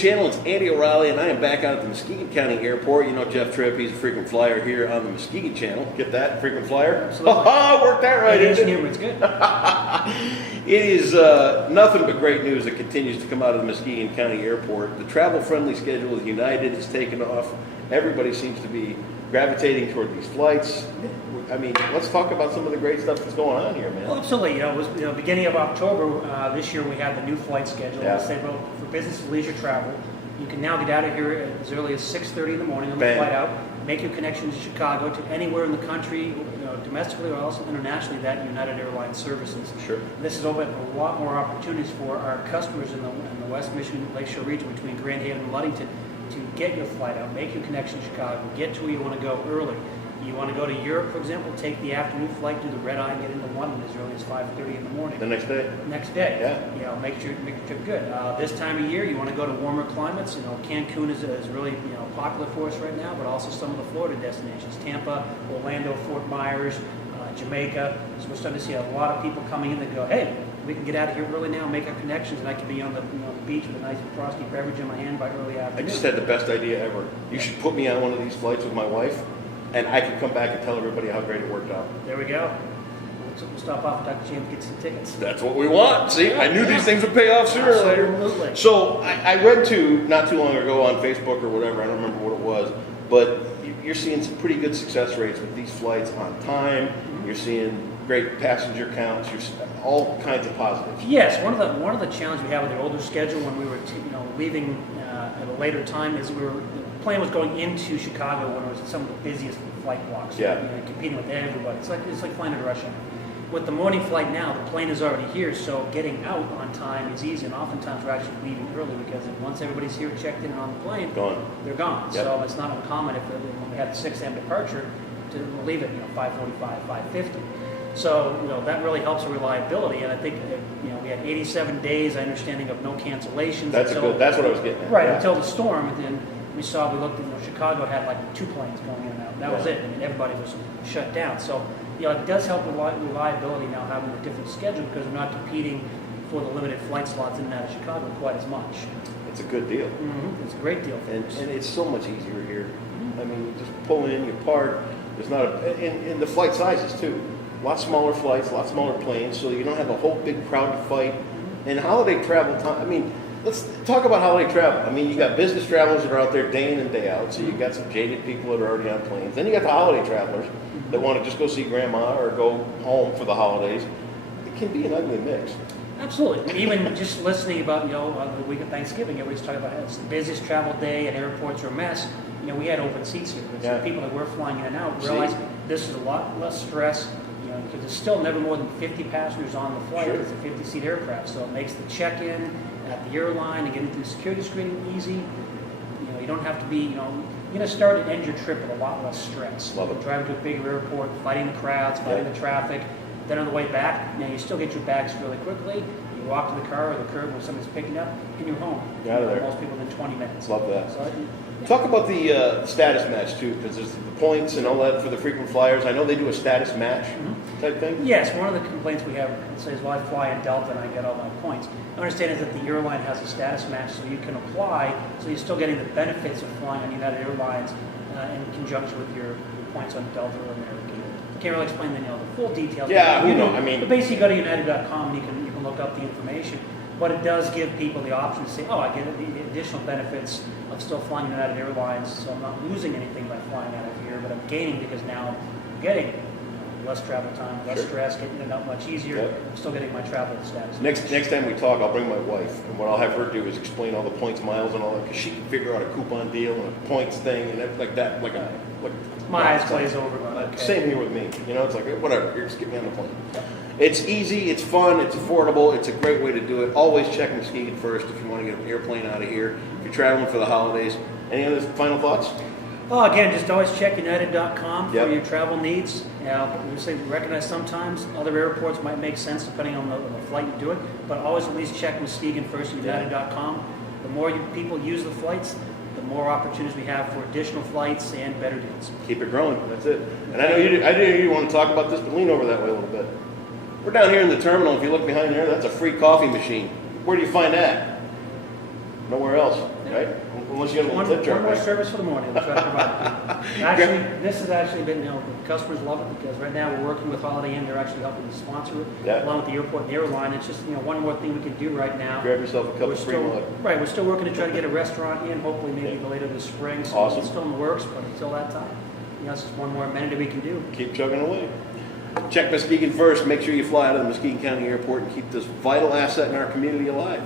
Channel. It's Andy O'Reilly, and I am back out at the Muskegon County Airport. You know Jeff Tripp, he's a frequent flyer here on the Muskegon Channel. Get that? Frequent flyer? Absolutely. Ha worked that right, It is didn't humor, it's good. It is nothing but great news that continues to come out of the Muskegon County Airport. The travel-friendly schedule with United has taken off. Everybody seems to be gravitating toward these flights. I mean, let's talk about some of the great stuff that's going on here, man. Well, absolutely. It was beginning of October this year. We had the new flight schedule. Yeah. They said, well, for business and leisure travel, you can now get out of here as early as 6:30 in the morning on the Bam. flight out. Make your connections to Chicago, to anywhere in the country, domestically or also internationally, that United Airlines services. Sure. This has opened a lot more opportunities for our customers in the West Michigan Lakeshore region between Grand Haven and Ludington to get your flight out, make your connection to Chicago, get to where you want to go early. You want to go to Europe, for example, take the afternoon flight, do the red eye, and get into London as early as 5:30 in the morning. The next day? Next day. Yeah. Make your trip good. This time of year, you want to go to warmer climates. Cancun is really popular for us right now, but also some of the Florida destinations: Tampa, Orlando, Fort Myers, Jamaica. So we're starting to see a lot of people coming in that go, hey, we can get out of here early now, make our connections, and I can be on the beach with a nice frosty beverage in my hand by early afternoon. I just had the best idea ever. You should put me on one of these flights with my wife, and I can come back and tell everybody how great it worked out. There we go. We'll stop off and talk to James and get some tickets. That's what we want. See, I knew these things would pay off sooner or later. Absolutely. So I read not too long ago on Facebook or whatever, I don't remember what it was, but you're seeing some pretty good success rates with these flights on time. Mm-hmm. You're seeing great passenger counts. You're all kinds of positives. Yes, one of the challenges we have with the older schedule when we were leaving at a later time is the plane was going into Chicago when it was some of the busiest flight blocks. Yeah. Competing with everybody. It's like flying at a rush hour. With the morning flight now, the plane is already here, so getting out on time is easy, and oftentimes we're actually leaving early because once everybody's here, checked in and on the plane, they're gone. Yep. So it's not uncommon when we had the 6 a.m. departure to leave at 5:45, 5:50. So that really helps with reliability, and I think we had 87 days, understanding of no cancellations. That's what I was getting at. Right, yeah. until the storm, and then we looked at Chicago had like 2 planes going in and out. That was it. I mean, everybody was shut down. So it does help with reliability now having a different schedule because we're not competing for the limited flight slots in and out of Chicago quite as much. It's a good deal. Mm-hmm. It's a great deal. And it's so much easier here. Mm-hmm. I mean, you just pull in, you park. There's not and the flight sizes too. A lot smaller flights, a lot smaller planes, so you don't have a whole big crowd to fight. And holiday travel time, I mean, let's talk about holiday travel. I mean, you got business travelers that are out there day in and day out, so you got some jaded people that are already on planes. Then you got the holiday travelers that want to just go see grandma or go home for the holidays. It can be an ugly mix. Absolutely. Even just listening about, on the week of Thanksgiving, everybody's talking about it's the busiest travel day and airports are a mess. We had open seats here. But so people that were flying in and out realized this is a lot less stress. Because there's still never more than 50 passengers on the flight. It's a 50-seat aircraft, so it makes the check-in at the airline and getting through security screening easy. You don't have to be, you're going to start and end your trip with a lot less stress. Love it. Driving to a bigger airport, fighting the crowds, fighting the traffic. Then on the way back, you still get your bags really quickly. You walk to the car or the curb where somebody's picking up, and you're home. You're out of there. Most people within 20 minutes. Love that. So, talk about the status match too, because there's the points and all that for the frequent flyers. I know they do a status match type thing. Yes, one of the complaints we have says, well, I fly in Delta and I get all my points. I understand is that the airline has a status match, so you can apply, so you're still getting the benefits of flying on United Airlines in conjunction with your points on Delta or American. I can't really explain the full details. Yeah, who knows? I mean, but basically, you go to United.com and you can look up the information. But it does give people the option to say, oh, I get the additional benefits of still flying United Airlines, so I'm not losing anything by flying out of here, but I'm gaining because now I'm getting less travel time, less stress, getting it out much easier. Yep. I'm still getting my travel status. Next time we talk, I'll bring my wife, and what I'll have her do is explain all the points, miles, and all that, because she can figure out a coupon deal and a points thing and everything like that. My eyes glaze over. Okay. Same here with me. It's like whatever. Just get me on the plane. It's easy, it's fun, it's affordable, it's a great way to do it. Always check Muskegon first if you want to get an airplane out of here. If you're traveling for the holidays. Any other final thoughts? Oh, again, just always check United.com for Yep. your travel needs. We recognize sometimes other airports might make sense depending on the flight you do it, but always at least check Muskegon first at United.com. The more people use the flights, the more opportunities we have for additional flights and better deals. Keep it growing. That's it. And I know you want to talk about this, but lean over that way a little bit. We're down here in the terminal. If you look behind there, that's a free coffee machine. Where do you find that? Nowhere else, right? Unless you have a One little tip jar, more right? service for the morning, we'll try to provide. Actually, this has actually been, the customers love it because right now we're working with Holiday Inn, they're actually helping to sponsor it, Yeah. along with the airport and the airline. It's just, one more thing we can do right now. Grab yourself a cup We're of free still, mud. right, we're still working to try to get a restaurant in, hopefully maybe Yeah. later this spring. So Awesome. it's still in the works, but until that time, it's just one more amenity we can do. Keep chugging away. Check Muskegon first. Make sure you fly out of the Muskegon County Airport and keep this vital asset in our community alive.